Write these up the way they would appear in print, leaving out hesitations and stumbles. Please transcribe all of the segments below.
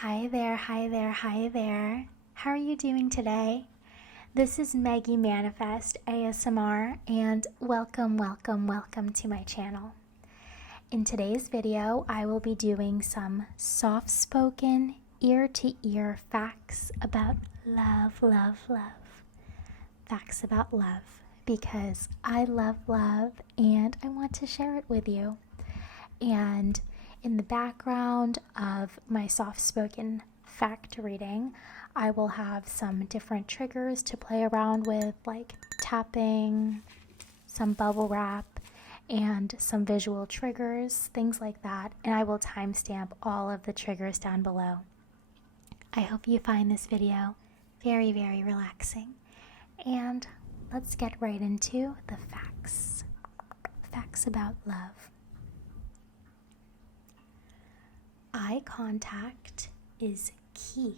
Hi there, hi there, hi there. How are you doing today? This is Maggie Manifest ASMR and welcome to my channel. In today's video, I will be doing some soft-spoken, ear-to-ear facts about love. Facts about love because I love love and I want to share it with you. And in the background of my soft-spoken fact reading, I will have some different triggers to play around with, like tapping, some bubble wrap, and some visual triggers, things like that. And I will timestamp all of the triggers down below. I hope you find this video very relaxing. And let's get right into the facts. Facts about love. Eye contact is key.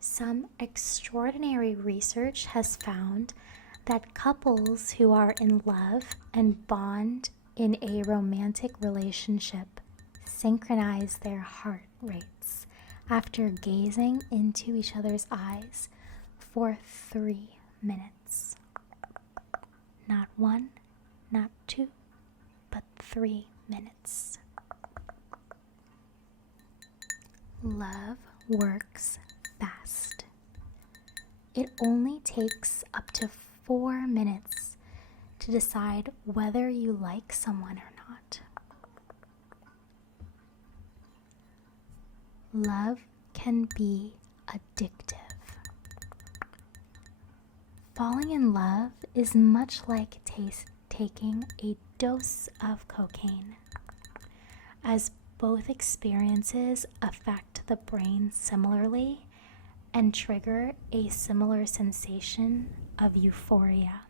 Some extraordinary research has found that couples who are in love and bond in a romantic relationship synchronize their heart rates after gazing into each other's eyes for 3 minutes. Not 1, not 2, but 3 minutes. Love works fast. It only takes up to 4 minutes to decide whether you like someone or not. Love can be addictive. Falling in love is much like taking a dose of cocaine, as both experiences affect the brain similarly and trigger a similar sensation of euphoria.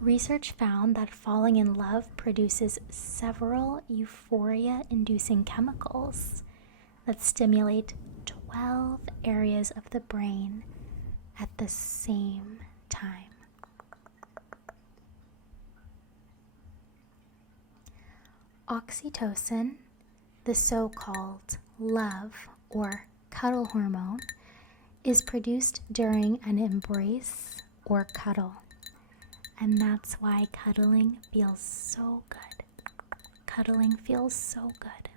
Research found that falling in love produces several euphoria-inducing chemicals that stimulate 12 areas of the brain at the same time. Oxytocin, the so-called love or cuddle hormone, is produced during an embrace or cuddle. And that's why cuddling feels so good. Cuddling feels so good.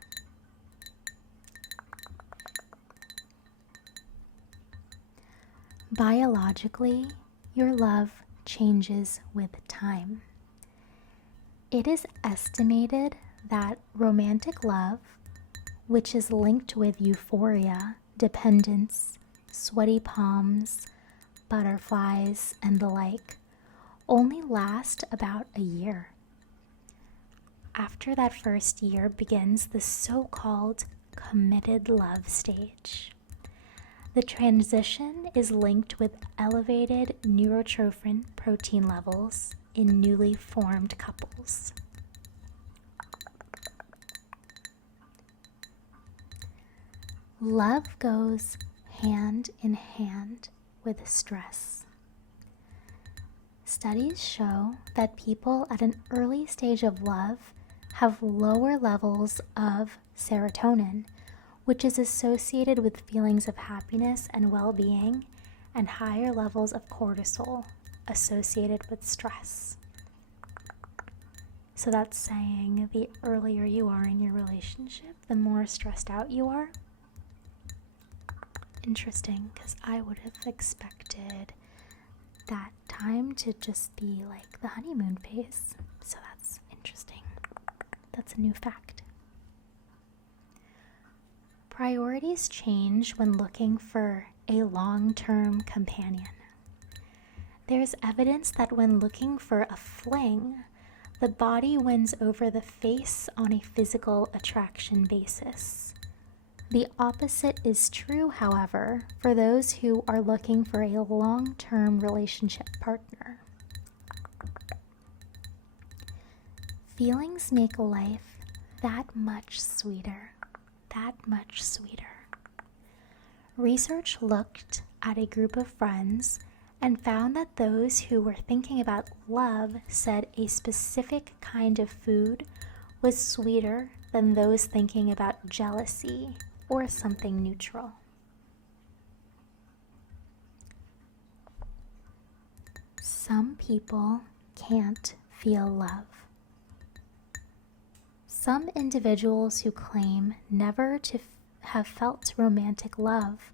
Biologically, your love changes with time. It is estimated that romantic love, which is linked with euphoria, dependence, sweaty palms, butterflies, and the like, only lasts about a year. After that first year begins the so-called committed love stage. The transition is linked with elevated neurotrophin protein levels in newly formed couples. Love goes hand in hand with stress. Studies show that people at an early stage of love have lower levels of serotonin, which is associated with feelings of happiness and well-being, and higher levels of cortisol associated with stress. So that's saying the earlier you are in your relationship, the more stressed out you are. Interesting, because I would have expected that time to just be like the honeymoon phase. So that's interesting. That's a new fact. Priorities change when looking for a long-term companion. There's evidence that when looking for a fling, the body wins over the face on a physical attraction basis. The opposite is true, however, for those who are looking for a long-term relationship partner. Feelings make life that much sweeter, that much sweeter. Research looked at a group of friends and found that those who were thinking about love said a specific kind of food was sweeter than those thinking about jealousy or something neutral. Some people can't feel love. Some individuals who claim never to have felt romantic love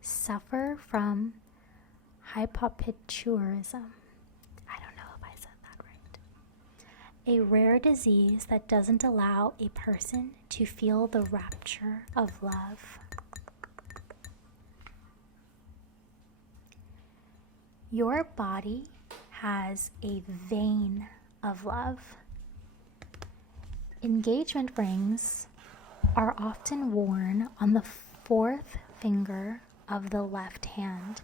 suffer from hypopiturism. I don't know if I said that right. A rare disease that doesn't allow a person to feel the rapture of love. Your body has a vein of love. Engagement rings are often worn on the fourth finger of the left hand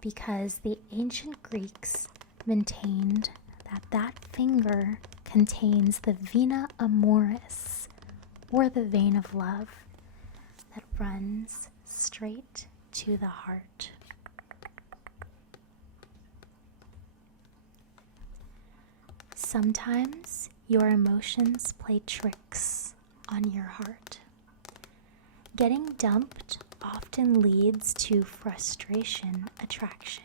because the ancient Greeks maintained that that finger contains the vena amoris, or the vein of love, that runs straight to the heart. Sometimes your emotions play tricks on your heart. Getting dumped often leads to frustration attraction,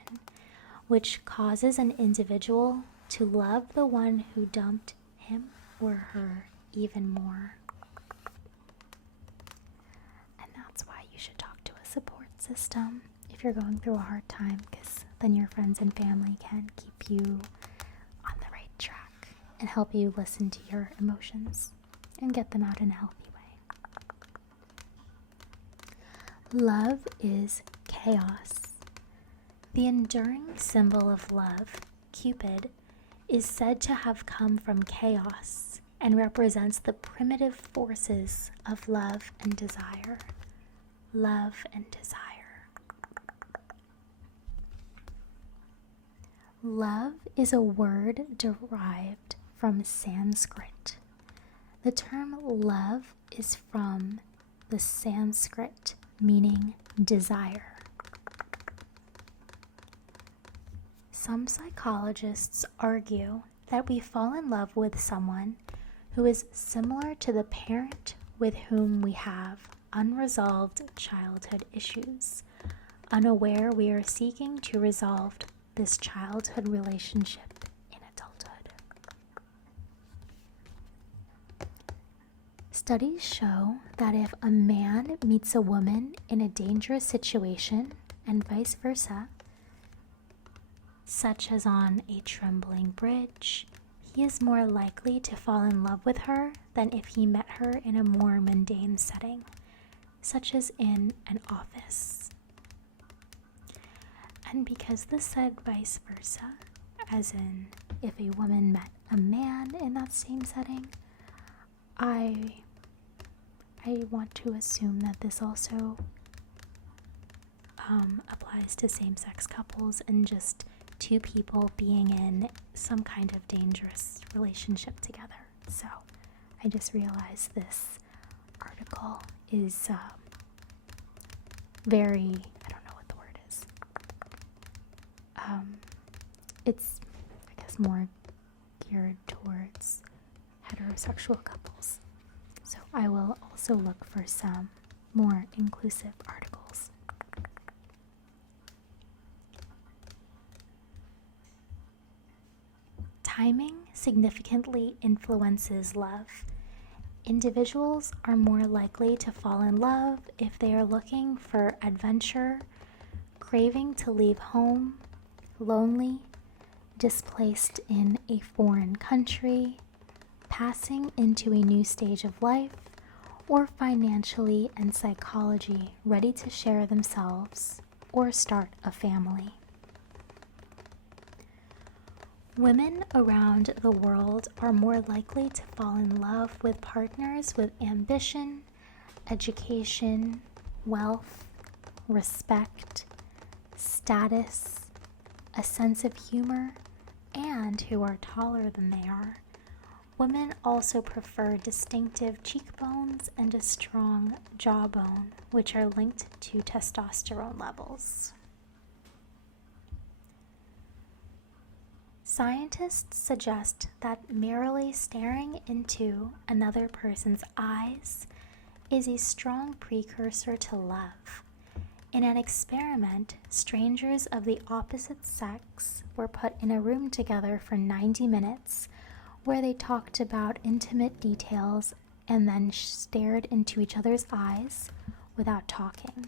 which causes an individual to love the one who dumped him or her even more. And that's why you should talk to a support system if you're going through a hard time, because then your friends and family can keep you on the right track and help you listen to your emotions and get them out in a healthy way. Love is chaos. The enduring symbol of love, Cupid, is said to have come from chaos and represents the primitive forces of love and desire. Love and desire. Love is a word derived from Sanskrit. The term love is from the Sanskrit meaning desire. Some psychologists argue that we fall in love with someone who is similar to the parent with whom we have unresolved childhood issues, unaware we are seeking to resolve this childhood relationship in adulthood. Studies show that if a man meets a woman in a dangerous situation and vice versa, such as on a trembling bridge, he is more likely to fall in love with her than if he met her in a more mundane setting, such as in an office. And because this said vice versa, as in if a woman met a man in that same setting, I want to assume that this also applies to same-sex couples and just two people being in some kind of dangerous relationship together. So I just realized this article is very, I don't know what the word is. It's, I guess, more geared towards heterosexual couples. So I will also look for some more inclusive articles. Timing significantly influences love. Individuals are more likely to fall in love if they are looking for adventure, craving to leave home, lonely, displaced in a foreign country, passing into a new stage of life, or financially and psychology ready to share themselves or start a family. Women around the world are more likely to fall in love with partners with ambition, education, wealth, respect, status, a sense of humor, and who are taller than they are. Women also prefer distinctive cheekbones and a strong jawbone, which are linked to testosterone levels. Scientists suggest that merely staring into another person's eyes is a strong precursor to love. In an experiment, strangers of the opposite sex were put in a room together for 90 minutes where they talked about intimate details and then stared into each other's eyes without talking.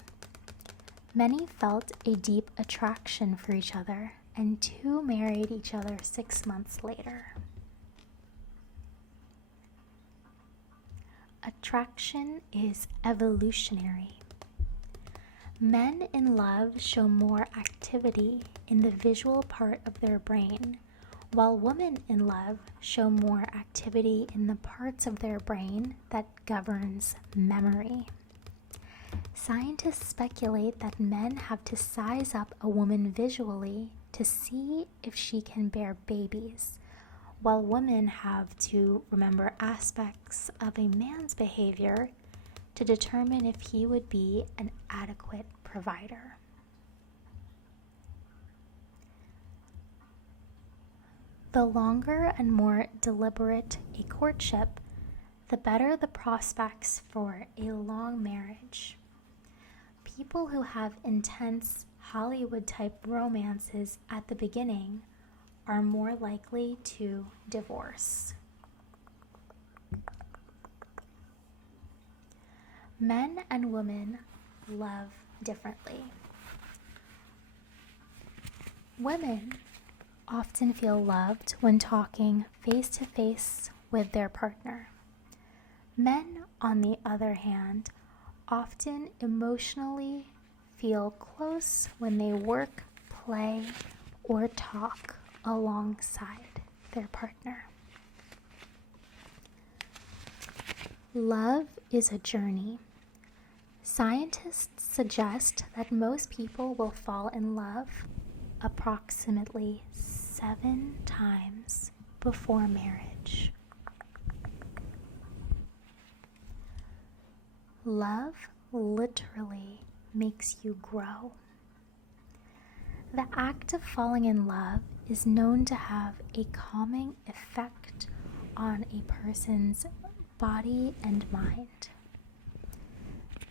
Many felt a deep attraction for each other, and two married each other 6 months later. Attraction is evolutionary. Men in love show more activity in the visual part of their brain, while women in love show more activity in the parts of their brain that governs memory. Scientists speculate that men have to size up a woman visually to see if she can bear babies, while women have to remember aspects of a man's behavior to determine if he would be an adequate provider. The longer and more deliberate a courtship, the better the prospects for a long marriage. People who have intense Hollywood-type romances at the beginning are more likely to divorce. Men and women love differently. Women often feel loved when talking face to face with their partner. Men, on the other hand, often emotionally feel close when they work, play, or talk alongside their partner. Love is a journey. Scientists suggest that most people will fall in love approximately 7 times before marriage. Love literally makes you grow. The act of falling in love is known to have a calming effect on a person's body and mind.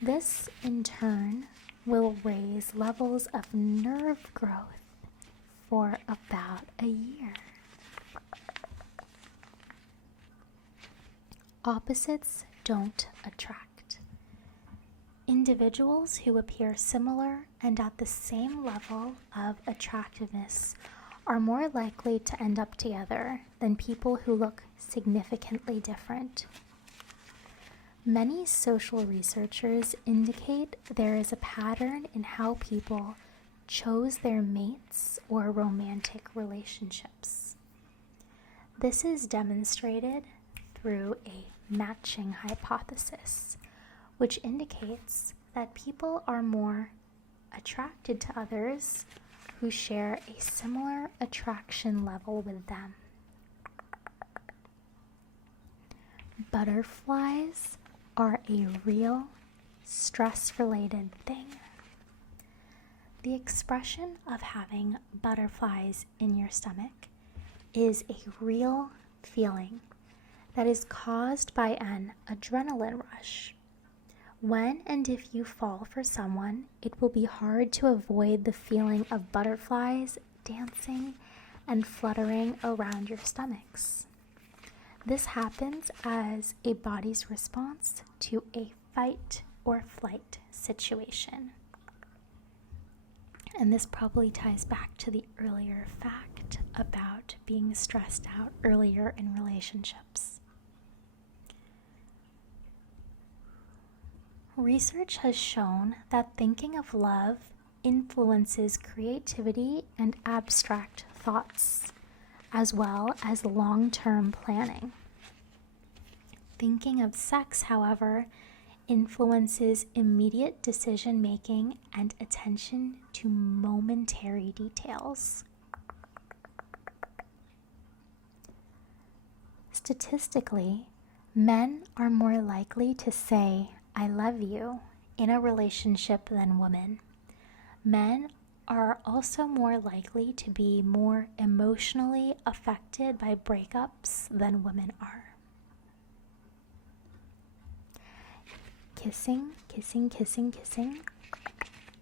This, in turn, will raise levels of nerve growth for about a year. Opposites don't attract. Individuals who appear similar and at the same level of attractiveness are more likely to end up together than people who look significantly different. Many social researchers indicate there is a pattern in how people chose their mates or romantic relationships. This is demonstrated through a matching hypothesis, which indicates that people are more attracted to others who share a similar attraction level with them. Butterflies are a real stress-related thing. The expression of having butterflies in your stomach is a real feeling that is caused by an adrenaline rush. When and if you fall for someone, it will be hard to avoid the feeling of butterflies dancing and fluttering around your stomachs. This happens as a body's response to a fight or flight situation. And this probably ties back to the earlier fact about being stressed out earlier in relationships. Research has shown that thinking of love influences creativity and abstract thoughts, as well as long-term planning. Thinking of sex, however, influences immediate decision-making and attention to momentary details. Statistically, men are more likely to say, "I love you," in a relationship than women. Men are also more likely to be more emotionally affected by breakups than women are. kissing, kissing, kissing, kissing.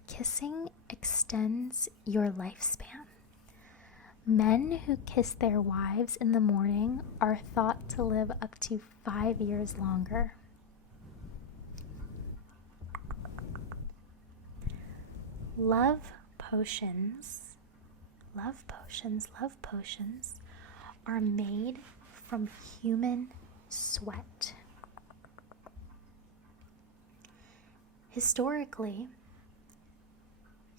Kissing extends your lifespan. Men who kiss their wives in the morning are thought to live up to 5 years longer. Love potions are made from human sweat. Historically,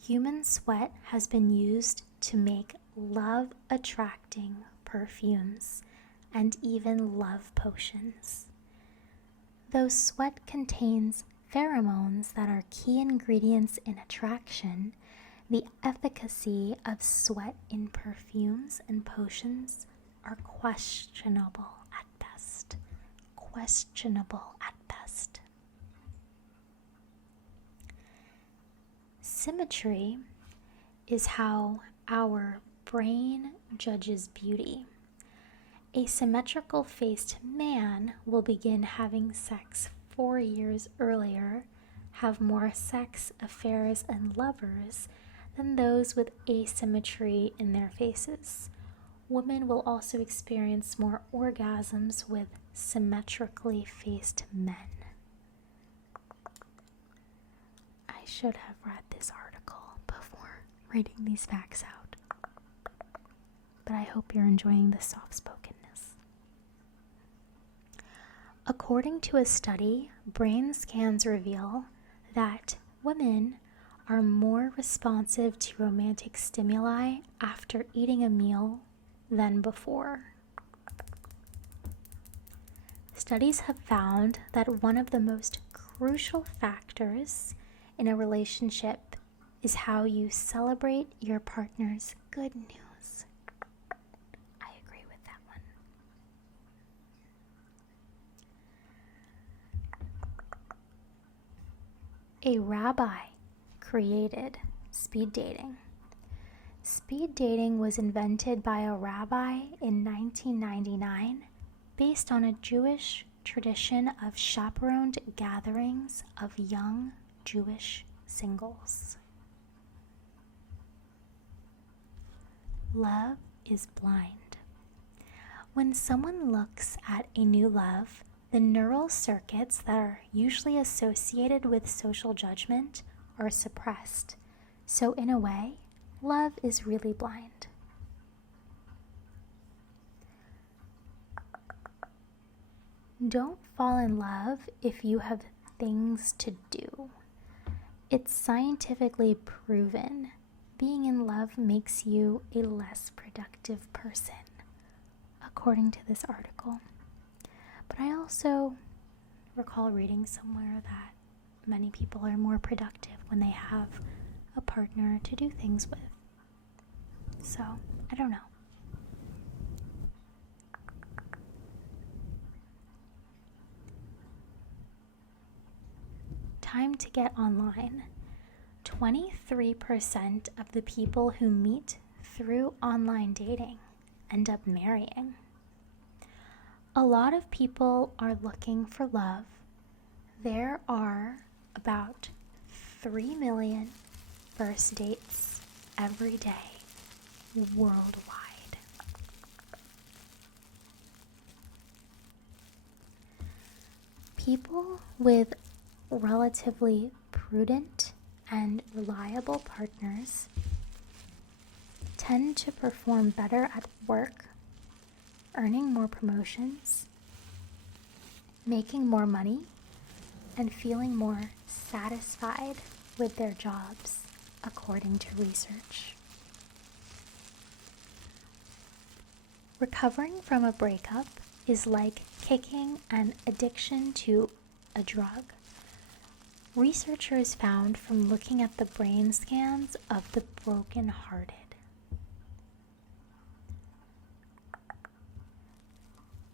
human sweat has been used to make love-attracting perfumes and even love potions. Though sweat contains pheromones that are key ingredients in attraction, the efficacy of sweat in perfumes and potions are questionable at best. Symmetry is how our brain judges beauty. A symmetrical faced man will begin having sex 4 years earlier, have more sex, affairs, and lovers than those with asymmetry in their faces. Women will also experience more orgasms with symmetrically faced men. I should have read this article before reading these facts out, but I hope you're enjoying the soft-spokenness. According to a study, brain scans reveal that women are more responsive to romantic stimuli after eating a meal than before. Studies have found that one of the most crucial factors in a relationship is how you celebrate your partner's good news. I agree with that one. A rabbi created speed dating. Speed dating was invented by a rabbi in 1999 based on a Jewish tradition of chaperoned gatherings of young Jewish singles. Love is blind. When someone looks at a new love, the neural circuits that are usually associated with social judgment are suppressed. So in a way, love is really blind. Don't fall in love if you have things to do. It's scientifically proven. Being in love makes you a less productive person, according to this article. But I also recall reading somewhere that many people are more productive when they have a partner to do things with. So, I don't know. Time to get online. 23% of the people who meet through online dating end up marrying. A lot of people are looking for love. There are about 3 million first dates every day worldwide. People with relatively prudent and reliable partners tend to perform better at work, earning more promotions, making more money, and feeling more satisfied with their jobs, according to research. Recovering from a breakup is like kicking an addiction to a drug. Researchers found from looking at the brain scans of the brokenhearted.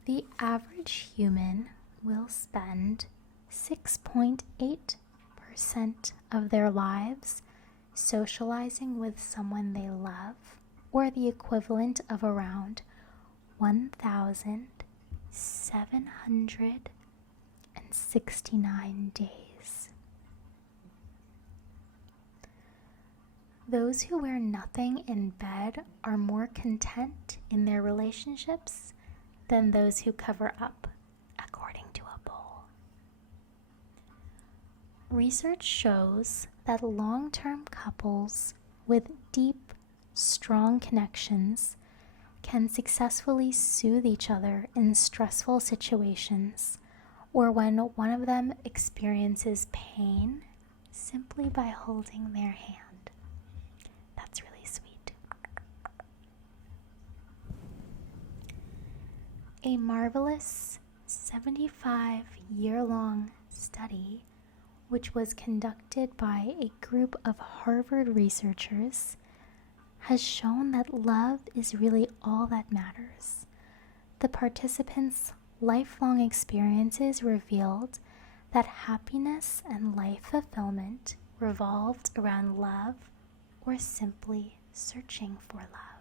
The average human will spend 6.8% of their lives socializing with someone they love, or the equivalent of around 1,769 days. Those who wear nothing in bed are more content in their relationships than those who cover up, according to a poll. Research shows that long-term couples with deep, strong connections can successfully soothe each other in stressful situations or when one of them experiences pain simply by holding their hand. That's really sweet. A marvelous 75-year-long study, which was conducted by a group of Harvard researchers, has shown that love is really all that matters. The participants' lifelong experiences revealed that happiness and life fulfillment revolved around love or simply searching for love.